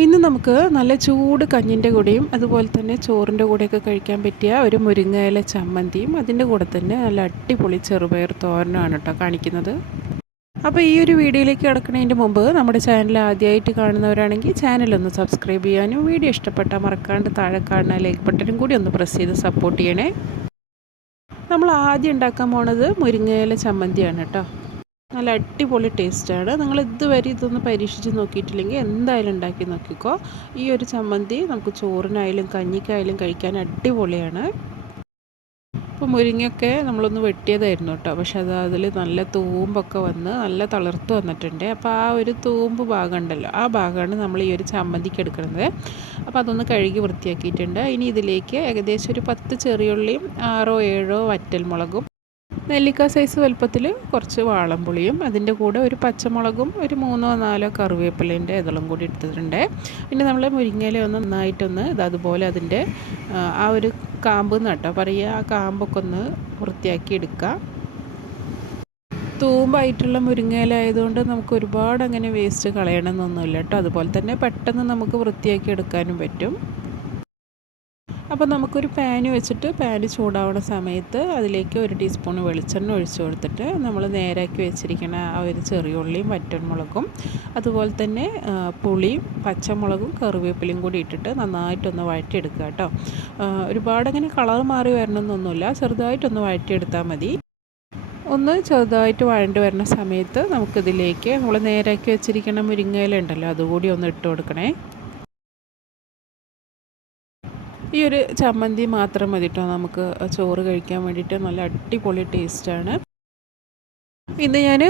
ഇന്ന് നമുക്ക് നല്ല ചൂട് കഞ്ഞിന്റെ കൂടെയും അതുപോലെ തന്നെ ചോറിന്റെ കൂടെയൊക്കെ കഴിക്കാൻ പറ്റിയ ഒരു മുരിങ്ങയില ചമ്മന്തിയും അതിന്റെ കൂടെ തന്നെ നല്ല അടിപൊളി ചെറുപയർ തോരനാണ് കേട്ടോ കാണിക്കുന്നത്. അപ്പോൾ ഈ ഒരു വീഡിയോയിലേക്ക് കിടക്കുന്നതിന്റെ മുമ്പ് നമ്മുടെ ചാനൽ ആദ്യമായിട്ട് കാണുന്നവരാണെങ്കിൽ ചാനലൊന്ന് സബ്സ്ക്രൈബ് ചെയ്യാനും വീഡിയോ ഇഷ്ടപ്പെട്ടാൽ മറക്കാണ്ട് താഴെ കാണുന്ന ലൈക്ക് ബട്ടനും കൂടി ഒന്ന് പ്രസ് ചെയ്ത് സപ്പോർട്ട് ചെയ്യണേ. നമ്മൾ ആദ്യം ഉണ്ടാക്കാൻ പോണത് മുരിങ്ങയില ചമ്മന്തിയാണ് കേട്ടോ. നല്ല അടിപൊളി ടേസ്റ്റാണ്. നിങ്ങൾ ഇതുവരെ ഇതൊന്ന് പരീക്ഷിച്ച് നോക്കിയിട്ടില്ലെങ്കിൽ എന്തായാലും ഉണ്ടാക്കി നോക്കിക്കോ. ഈ ഒരു ചമ്മന്തി നമുക്ക് ചോറിനായാലും കഞ്ഞിക്കായാലും കഴിക്കാൻ അടിപൊളിയാണ്. ഇപ്പോൾ മുരിങ്ങയൊക്കെ നമ്മളൊന്ന് വെട്ടിയതായിരുന്നു കേട്ടോ. പക്ഷെ അത് അതിൽ നല്ല തൂമ്പൊക്കെ വന്ന് നല്ല തളർത്ത് വന്നിട്ടുണ്ട്. അപ്പോൾ ആ ഒരു തൂമ്പ് ഭാഗം ഉണ്ടല്ലോ ആ ഭാഗമാണ് നമ്മൾ ഈ ഒരു ചമ്മന്തിക്ക് എടുക്കുന്നത്. അപ്പോൾ അതൊന്ന് കഴുകി വൃത്തിയാക്കിയിട്ടുണ്ട്. ഇനി ഇതിലേക്ക് ഏകദേശം ഒരു പത്ത് ചെറിയുള്ളിയും ആറോ ഏഴോ വറ്റൽമുളകും നെല്ലിക്ക സൈസ് വലുപ്പത്തിൽ കുറച്ച് വാളംപുളിയും അതിന്റെ കൂടെ ഒരു പച്ചമുളകും ഒരു മൂന്നോ നാലോ കറിവേപ്പിലേന്റെ ഇതളും കൂടി എടുത്തിട്ടുണ്ട്. പിന്നെ നമ്മൾ മുരിങ്ങയില ഒന്ന് നന്നായിട്ടൊന്ന് അതുപോലെ അതിന്റെ ആ ഒരു കാമ്പ് നട്ടോ പറയുക ആ കാമ്പൊക്കെ ഒന്ന് വൃത്തിയാക്കി എടുക്കുക തൂമ്പായിട്ടുള്ള മുരിങ്ങയില ആയതുകൊണ്ട് നമുക്ക് ഒരുപാട് അങ്ങനെ വേസ്റ്റ് കളയണമെന്നൊന്നുമില്ല കേട്ടോ. അതുപോലെ തന്നെ പെട്ടെന്ന് നമുക്ക് വൃത്തിയാക്കി എടുക്കാനും പറ്റും. അപ്പോൾ നമുക്കൊരു പാന് വെച്ചിട്ട് പാന് ചൂടാവുന്ന സമയത്ത് അതിലേക്ക് ഒരു ടീസ്പൂൺ വെളിച്ചെണ്ണ ഒഴിച്ചു കൊടുത്തിട്ട് നമ്മൾ നേരാക്കി വെച്ചിരിക്കുന്ന ആ ഒരു ചെറിയ ഉള്ളിയും വറ്റൻമുളകും അതുപോലെ തന്നെ പുളിയും പച്ചമുളകും കറിവേപ്പിലയും കൂടി ഇട്ടിട്ട് നന്നായിട്ടൊന്ന് വഴറ്റിയെടുക്കുക കേട്ടോ. ഒരുപാട് അങ്ങനെ കളർ മാറി വരണമെന്നൊന്നുമില്ല. ചെറുതായിട്ടൊന്ന് വഴറ്റിയെടുത്താൽ മതി. ഒന്ന് ചെറുതായിട്ട് വഴണ്ട് വരുന്ന സമയത്ത് നമുക്കിതിലേക്ക് നമ്മൾ നേരാക്കി വെച്ചിരിക്കുന്ന മുരിങ്ങയില ഉണ്ടല്ലോ അതുകൂടി ഒന്ന് ഇട്ട് കൊടുക്കണേ. ഈ ഒരു ചമ്മന്തി മാത്രം മതി കേട്ടോ നമുക്ക് ചോറ് കഴിക്കാൻ വേണ്ടിയിട്ട് നല്ല അടിപൊളി ടേസ്റ്റാണ് ഇന്ന് ഞാൻ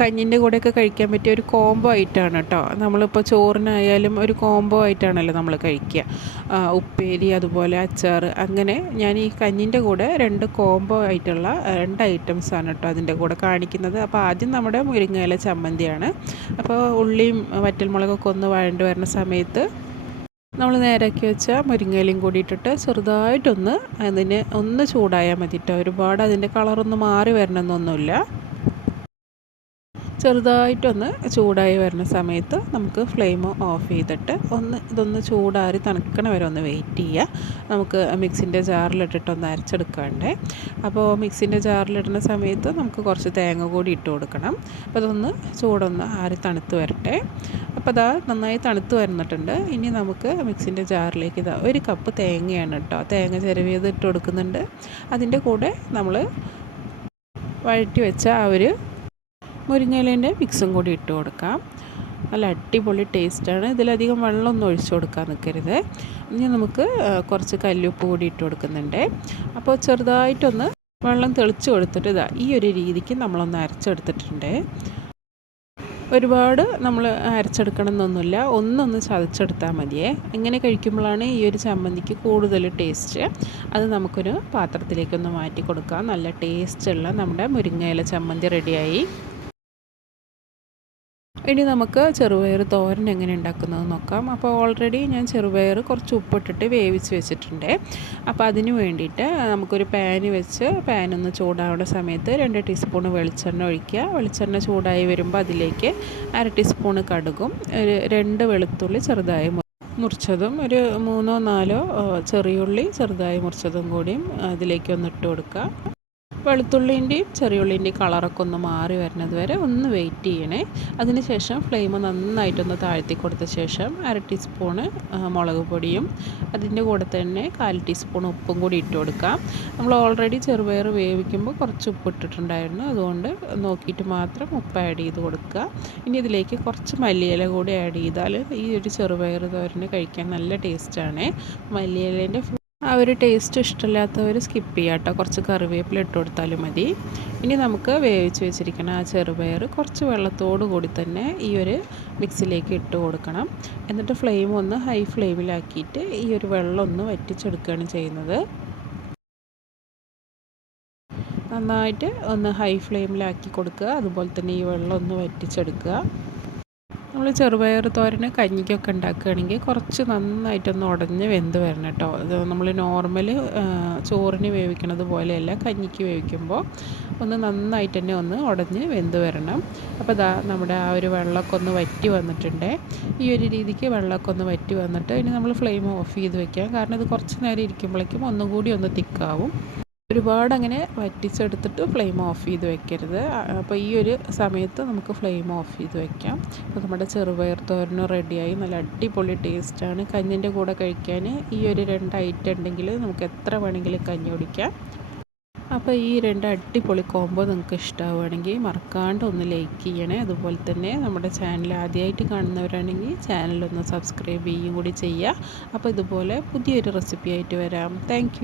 കഞ്ഞിന്റെ കൂടെയൊക്കെ കഴിക്കാൻ പറ്റിയ ഒരു കോംബോ ആയിട്ടാണ് കേട്ടോ നമ്മളിപ്പോൾ ചോറിനായാലും ഒരു കോംബോ ആയിട്ടാണല്ലോ നമ്മൾ കഴിക്കുക ഉപ്പേരി അതുപോലെ അച്ചാർ അങ്ങനെ ഞാൻ ഈ കഞ്ഞിന്റെ കൂടെ രണ്ട് കോംബോ ആയിട്ടുള്ള രണ്ട് ഐറ്റംസാണ് കേട്ടോ അതിന്റെ കൂടെ കാണിക്കുന്നത്. അപ്പോൾ ആദ്യം നമ്മുടെ മുരിങ്ങയില ചമ്മന്തിയാണ്. അപ്പോൾ ഉള്ളിയും വറ്റൽമുളകൊക്കെ ഒന്ന് വഴണ്ട് വരുന്ന സമയത്ത് നമ്മൾ നേരാക്കി വെച്ച മുരിങ്ങയിലും കൂടി ഇട്ടിട്ട് ചെറുതായിട്ടൊന്ന് അതിന് ഒന്ന് ചൂടായാൽ മതി കേട്ടോ ഒരുപാട് അതിന്റെ കളറൊന്ന് മാറി വരണമെന്നൊന്നുമില്ല. ചെറുതായിട്ടൊന്ന് ചൂടായി വരുന്ന സമയത്ത് നമുക്ക് ഫ്ലെയിം ഓഫ് ചെയ്തിട്ട് ഒന്ന് ഇതൊന്ന് ചൂടാറി തണുക്കണ വരെ ഒന്ന് വെയിറ്റ് ചെയ്യുക. നമുക്ക് മിക്സിന്റെ ജാറിലിട്ടിട്ട് ഒന്ന് അരച്ചെടുക്കാണ്ട്. അപ്പോൾ മിക്സിന്റെ ജാറിലിടുന്ന സമയത്ത് നമുക്ക് കുറച്ച് തേങ്ങ കൂടി ഇട്ട് കൊടുക്കണം. അപ്പോൾ അതൊന്ന് ചൂടൊന്ന് ആറി തണുത്ത് വരട്ടെ. അപ്പോൾ അതാ നന്നായി തണുത്ത് വരുന്നിട്ടുണ്ട്. ഇനി നമുക്ക് മിക്സിന്റെ ജാറിലേക്ക് ഇതാ ഒരു കപ്പ് തേങ്ങയാണ് കേട്ടോ. തേങ്ങ ചിരവിയത് ഇട്ട് കൊടുക്കുന്നുണ്ട്. അതിന്റെ കൂടെ നമ്മൾ വഴറ്റി വെച്ച ആ ഒരു മുരിങ്ങയിലേന്റെ മിക്സും കൂടി ഇട്ട് കൊടുക്കാം. നല്ല അടിപൊളി ടേസ്റ്റാണ്. ഇതിലധികം വെള്ളമൊന്നും ഒഴിച്ചു കൊടുക്കാൻ നിൽക്കരുത്. ഇനി നമുക്ക് കുറച്ച് കല്ലുപ്പ് കൂടി ഇട്ട് കൊടുക്കുന്നുണ്ട്. അപ്പോൾ ചെറുതായിട്ടൊന്ന് വെള്ളം തെളിച്ച് കൊടുത്തിട്ട് ഇതാ ഈ ഒരു രീതിക്ക് നമ്മളൊന്ന് അരച്ചെടുത്തിട്ടുണ്ട്. ഒരുപാട് നമ്മൾ അരച്ചെടുക്കണം എന്നൊന്നുമില്ല ഒന്നൊന്ന് ചതച്ചെടുത്താൽ മതിയേ. ഇങ്ങനെ കഴിക്കുമ്പോഴാണ് ഈ ഒരു ചമ്മന്തിക്ക് കൂടുതൽ ടേസ്റ്റ്. അത് നമുക്കൊരു പാത്രത്തിലേക്കൊന്ന് മാറ്റി കൊടുക്കാം നല്ല ടേസ്റ്റുള്ള നമ്മുടെ മുരിങ്ങയില ചമ്മന്തി റെഡിയായി. ഇനി നമുക്ക് ചെറുപയർ തോരൻ എങ്ങനെ ഉണ്ടാക്കുന്നത് നോക്കാം. അപ്പോൾ ഓൾറെഡി ഞാൻ ചെറുപയർ കുറച്ച് ഉപ്പിട്ടിട്ട് വേവിച്ച് വെച്ചിട്ടുണ്ട്. അപ്പോൾ അതിന് വേണ്ടിയിട്ട് നമുക്കൊരു പാന് വെച്ച് പാനൊന്ന് ചൂടാവുന്ന സമയത്ത് രണ്ട് ടീസ്പൂൺ വെളിച്ചെണ്ണ ഒഴിക്കുക. വെളിച്ചെണ്ണ ചൂടായി വരുമ്പോൾ അതിലേക്ക് അര ടീസ്പൂൺ കടുകും ഒരു രണ്ട് വെളുത്തുള്ളി ചെറുതായി മുറിച്ചതും ഒരു മൂന്നോ നാലോ ചെറിയുള്ളി ചെറുതായി മുറിച്ചതും കൂടിയും അതിലേക്ക് ഒന്ന് ഇട്ട് കൊടുക്കുക. വെളുത്തുള്ളിന്റെയും ചെറിയുള്ളിന്റെയും കളറൊക്കെ ഒന്ന് മാറി വരുന്നത് വരെ ഒന്ന് വെയിറ്റ് ചെയ്യണേ. അതിനുശേഷം ഫ്ലെയിം നന്നായിട്ടൊന്ന് താഴ്ത്തി കൊടുത്ത ശേഷം അര ടീസ്പൂണ് മുളക് പൊടിയും അതിന്റെ കൂടെ തന്നെ കാൽ ടീസ്പൂൺ ഉപ്പും കൂടി ഇട്ട് കൊടുക്കാം. നമ്മൾ ഓൾറെഡി ചെറുപയർ വേവിക്കുമ്പോൾ കുറച്ച് ഉപ്പ് ഇട്ടിട്ടുണ്ടായിരുന്നു. അതുകൊണ്ട് നോക്കിയിട്ട് മാത്രം ഉപ്പ് ആഡ് ചെയ്ത് കൊടുക്കുക. ഇനി ഇതിലേക്ക് കുറച്ച് മല്ലിയില കൂടി ആഡ് ചെയ്താൽ ഈ ഒരു ചെറുപയർ തോരന് കഴിക്കാൻ നല്ല ടേസ്റ്റാണ്. മല്ലിയിലേന്റെ ആ ഒരു ടേസ്റ്റ് ഇഷ്ടമില്ലാത്തവർ സ്കിപ്പ് ചെയ്യാം കേട്ടോ കുറച്ച് കറിവേപ്പില ഇട്ട് കൊടുത്താലും മതി. ഇനി നമുക്ക് വേവിച്ച് വെച്ചിരിക്കുന്ന ആ ചെറുപയർ കുറച്ച് വെള്ളത്തോടു കൂടി തന്നെ ഈ ഒരു മിക്സിലേക്ക് ഇട്ട് കൊടുക്കണം. എന്നിട്ട് ഫ്ലെയിം ഒന്ന് ഹൈ ഫ്ലെയിമിലാക്കിയിട്ട് ഈ ഒരു വെള്ളം ഒന്ന് വറ്റിച്ചെടുക്കുകയാണ് ചെയ്യുന്നത്. നന്നായിട്ട് ഒന്ന് ഹൈ ഫ്ലെയിമിലാക്കി കൊടുക്കുക. അതുപോലെ തന്നെ ഈ വെള്ളം ഒന്ന് വറ്റിച്ചെടുക്കുക. നമ്മൾ ചെറുപയർ തോരന് കഞ്ഞിക്കൊക്കെ ഉണ്ടാക്കുകയാണെങ്കിൽ കുറച്ച് നന്നായിട്ടൊന്ന് ഉടഞ്ഞ് വെന്ത് വരണം കേട്ടോ. അത് നമ്മൾ നോർമൽ ചോറിന് വേവിക്കണത് പോലെയല്ല കഞ്ഞിക്ക് വേവിക്കുമ്പോൾ ഒന്ന് നന്നായിട്ട് തന്നെ ഒന്ന് ഉടഞ്ഞ് വെന്ത് വരണം. അപ്പോൾ ദാ നമ്മുടെ ആ ഒരു വെള്ളമൊക്കെ ഒന്ന് വറ്റി വന്നിട്ടുണ്ട്. ഈ ഒരു രീതിക്ക് വെള്ളമൊക്കെ ഒന്ന് വറ്റി വന്നിട്ട് ഇനി നമ്മൾ ഫ്ലെയിം ഓഫ് ചെയ്ത് വെക്കാം. കാരണം ഇത് കുറച്ച് നേരം ഇരിക്കുമ്പോഴേക്കും ഒന്നും കൂടി ഒന്ന് തിക്കാവും ഒരുപാട് അങ്ങനെ വറ്റിച്ചെടുത്തിട്ട് ഫ്ലെയിം ഓഫ് ചെയ്ത് വെക്കരുത്. അപ്പോൾ ഈ ഒരു സമയത്ത് നമുക്ക് ഫ്ലെയിം ഓഫ് ചെയ്ത് വെക്കാം. അപ്പോൾ നമ്മുടെ ചെറുപയർ തോരനും റെഡിയായി. നല്ല അടിപൊളി ടേസ്റ്റാണ്. കഞ്ഞിന്റെ കൂടെ കഴിക്കാൻ ഈ ഒരു രണ്ട് ഐറ്റം ഉണ്ടെങ്കിൽ നമുക്ക് എത്ര വേണമെങ്കിലും കഞ്ഞി കുടിക്കാം. അപ്പോൾ ഈ രണ്ട് അടിപൊളി കോംബോ നിങ്ങൾക്ക് ഇഷ്ടമാവുകയാണെങ്കിൽ മറക്കാണ്ട് ഒന്ന് ലൈക്ക് ചെയ്യണേ. അതുപോലെ തന്നെ നമ്മുടെ ചാനൽ ആദ്യമായിട്ട് കാണുന്നവരാണെങ്കിൽ ചാനലൊന്ന് സബ്സ്ക്രൈബ് ചെയ്യും കൂടി ചെയ്യുക. അപ്പോൾ ഇതുപോലെ പുതിയൊരു റെസിപ്പി ആയിട്ട് വരാം. താങ്ക്